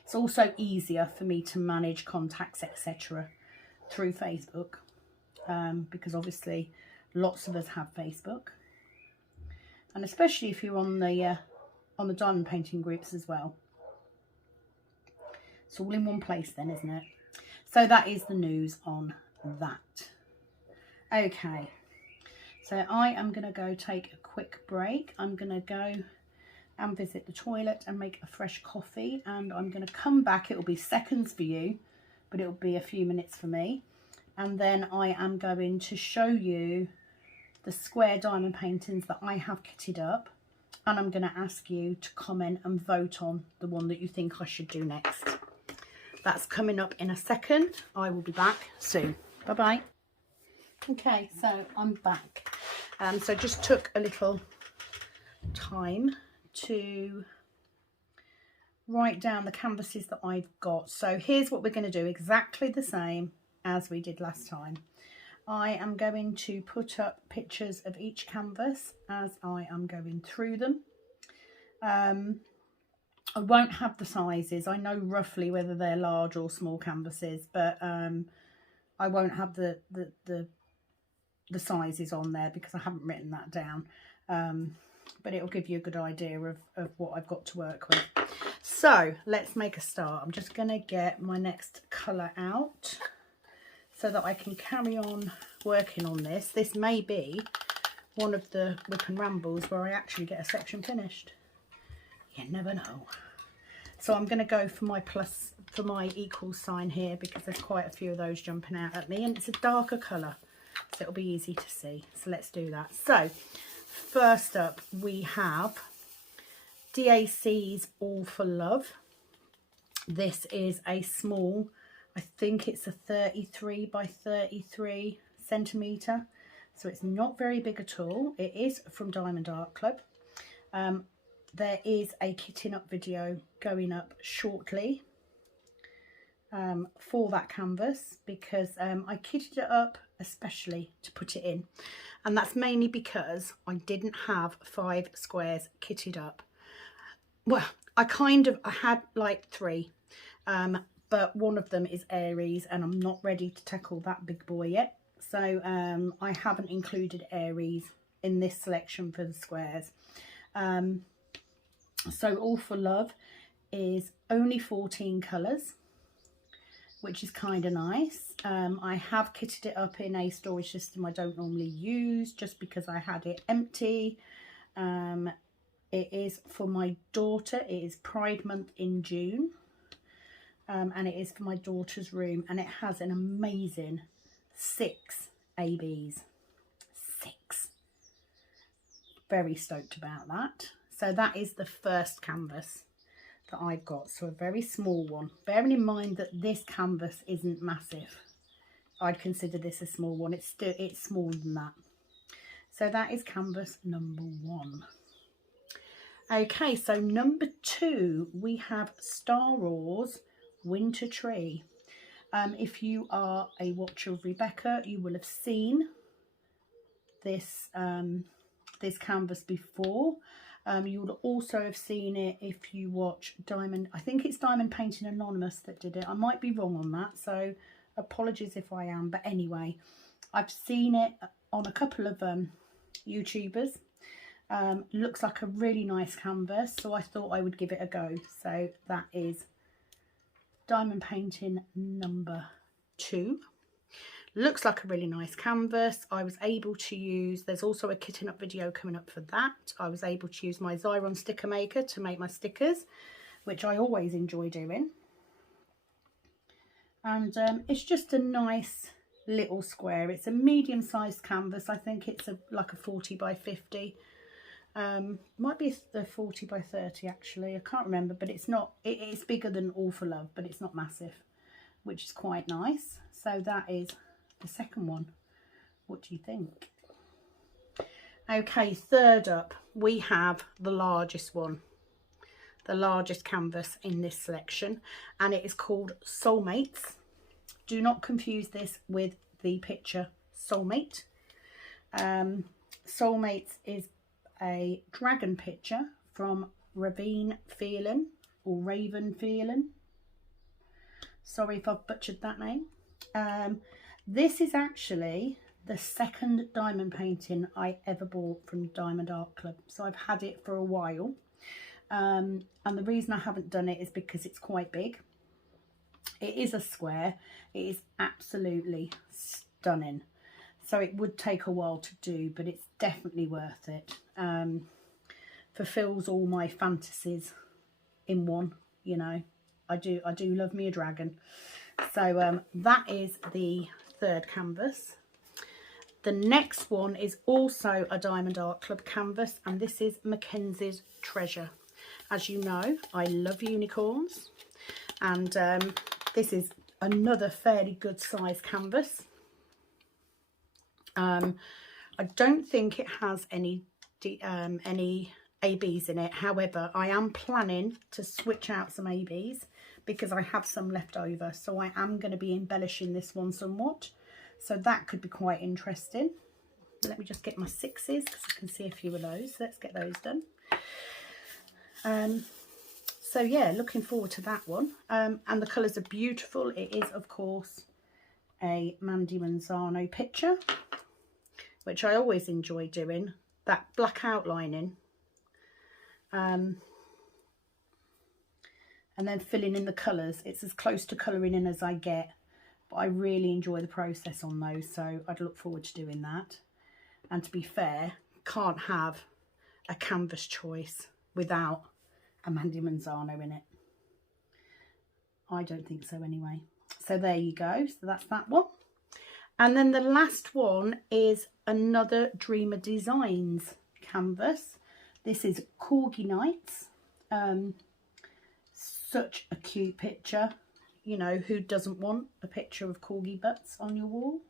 It's also easier for me to manage contacts, etc. through Facebook, because obviously lots of us have Facebook, and especially if you're on the diamond painting groups as well. It's all in one place then, isn't it? So that is the news on that. Okay, so I am going to go take a quick break. I'm going to go and visit the toilet and make a fresh coffee, and I'm going to come back. It will be seconds for you, but it will be a few minutes for me. And then I am going to show you the square diamond paintings that I have kitted up, and I'm going to ask you to comment and vote on the one that you think I should do next. That's coming up in a second. I will be back soon. Bye bye. Okay, so I'm back. So just took a little time to write down the canvases that I've got. So here's what we're going to do, exactly the same as we did last time. I am going to put up pictures of each canvas as I am going through them. I won't have the sizes. I know roughly whether they're large or small canvases, but I won't have the sizes on there because I haven't written that down. But it'll give you a good idea of what I've got to work with. So let's make a start. I'm just going to get my next colour out so that I can carry on working on this. This may be one of the Whip and Rambles where I actually get a section finished. You never know. So I'm going to go for my plus, for my equal sign here, because there's quite a few of those jumping out at me, and it's a darker colour, so it'll be easy to see. So let's do that. So first up we have DAC's All for Love. This is a small, I think it's a 33 by 33 centimetre, so it's not very big at all. It is from Diamond Art Club. There is a kitting up video going up shortly for that canvas, because I kitted it up especially to put it in, and that's mainly because I didn't have 5 squares kitted up. Well, I had like 3, but one of them is Aries and I'm not ready to tackle that big boy yet, so I haven't included Aries in this selection for the squares. So All for Love is only 14 colours, which is kind of nice. I have kitted it up in a storage system I don't normally use, just because I had it empty. It is for my daughter. It is Pride Month in June, and it is for my daughter's room, and it has an amazing 6 ABs. 6. Very stoked about that. So that is the first canvas that I've got, so a very small one. Bearing in mind that this canvas isn't massive, I'd consider this a small one. It's smaller than that. So that is canvas number 1. Okay, so number 2, we have Star Wars Winter Tree. If you are a watcher of Rebecca, you will have seen this this canvas before. You would also have seen it if you watch Diamond, I think it's Diamond Painting Anonymous that did it. I might be wrong on that, so apologies if I am, but anyway, I've seen it on a couple of YouTubers. Looks like a really nice canvas, so I thought I would give it a go. So that is Diamond Painting number 2. Looks like a really nice canvas. I was able to use, there's also a kitting up video coming up for that. I was able to use my Xyron sticker maker to make my stickers, which I always enjoy doing. And it's just a nice little square. It's a medium-sized canvas. I think it's like a 40 by 50. Might be a 40 by 30 actually. I can't remember, but it's not. It's bigger than All for Love, but it's not massive, which is quite nice. So that is the second one. What do you think? Okay, third up we have the largest one, the largest canvas in this selection, and it is called Soulmates. Do not confuse this with the picture Soulmate. Soulmates is a dragon picture from Raven Phelan, or Raven Phelan. Sorry if I've butchered that name. This is actually the second diamond painting I ever bought from Diamond Art Club, so I've had it for a while, and the reason I haven't done it is because it's quite big. It is a square. It is absolutely stunning, so it would take a while to do, but it's definitely worth it. Fulfills all my fantasies in one, you know. I do love me a dragon. So that is the third canvas. The next one is also a Diamond Art Club canvas, and this is Mckenzie's Treasure. As you know, I love unicorns, and this is another fairly good size canvas. I don't think it has any ABs in it. However, I am planning to switch out some ABs because I have some left over. So I am going to be embellishing this one somewhat. So that could be quite interesting. Let me just get my 6s because I can see a few of those. Let's get those done. So yeah, looking forward to that one. And the colours are beautiful. It is, of course, a Mandy Manzano picture, which I always enjoy doing. That black outlining. And then filling in the colours. It's as close to colouring in as I get. But I really enjoy the process on those. So I'd look forward to doing that. And to be fair, can't have a canvas choice without a Mandy Manzano in it. I don't think so anyway. So there you go. So that's that one. And then the last one is another Dreamer Designs canvas. This is Corgi Nights. Such a cute picture. You know, who doesn't want a picture of corgi butts on your wall?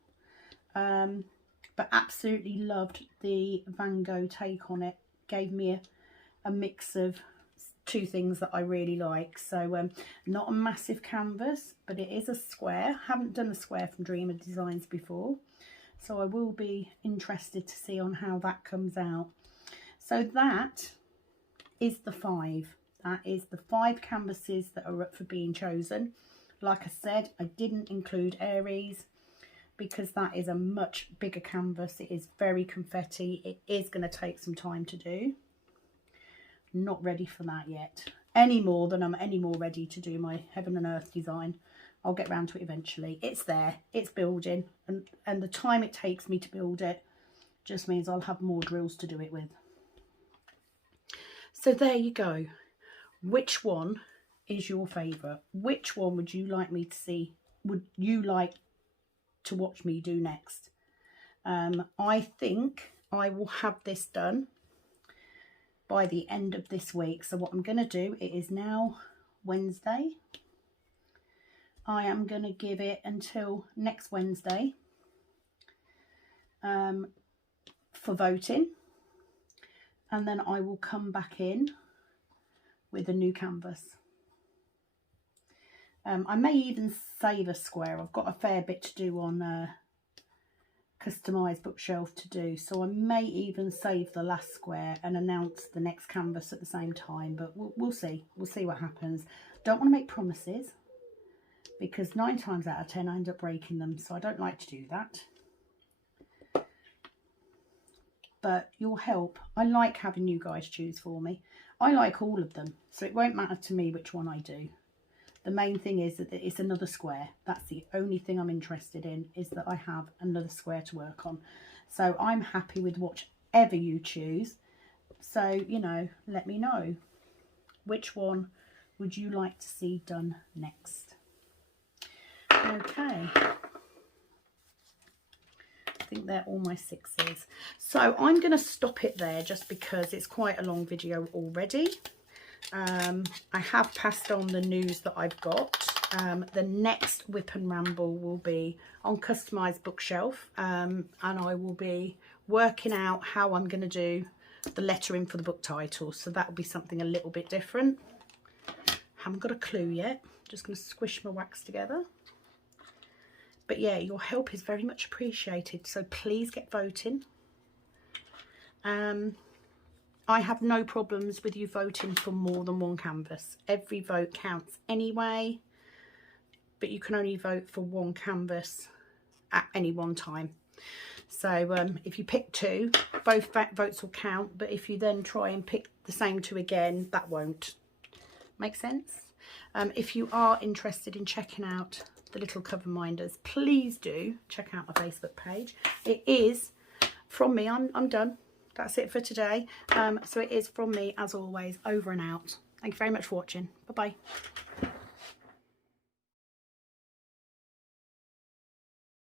But absolutely loved the Van Gogh take on it. Gave me a mix of two things that I really like. So not a massive canvas, but it is a square. Haven't done a square from Dreamer Designs before, so I will be interested to see on how that comes out. So that is the 5. That is the 5 canvases that are up for being chosen. Like I said, I didn't include Aries because that is a much bigger canvas. It is very confetti. It is going to take some time to do. Not ready for that yet, any more than I'm any more ready to do my Heaven and Earth design. I'll get round to it eventually. It's there, it's building, and the time it takes me to build it just means I'll have more drills to do it with. So there you go. Which one is your favourite? Which one would you like me to see? Would you like to watch me do next? I think I will have this done by the end of this week. So what I'm going to do, it is now Wednesday. I am going to give it until next Wednesday for voting, and then I will come back in with a new canvas. I may even save a square. I've got a fair bit to do on customised bookshelf to do, so I may even save the last square and announce the next canvas at the same time, but we'll see what happens. Don't want to make promises because 9 times out of 10 I end up breaking them, so I don't like to do that. But your help, I like having you guys choose for me. I like all of them, so it won't matter to me which one I do. The main thing is that it's another square. That's the only thing I'm interested in, is that I have another square to work on. So I'm happy with whatever you choose. So, you know, let me know. Which one would you like to see done next? Okay. I think they're all my 6s. So I'm going to stop it there just because it's quite a long video already. I have passed on the news that I've got. The next Whip and Ramble will be on customised bookshelf, and I will be working out how I'm going to do the lettering for the book title, so that will be something a little bit different. Haven't got a clue yet, just going to squish my wax together. But yeah, your help is very much appreciated, so please get voting. I have no problems with you voting for more than one canvas. Every vote counts anyway, but you can only vote for one canvas at any one time. So if you pick 2, both votes will count, but if you then try and pick the same 2 again, that won't. Make sense? If you are interested in checking out the little cover minders, please do check out my Facebook page. It is from me. I'm done. That's it for today. So it is from me, as always, over and out. Thank you very much for watching. Bye-bye.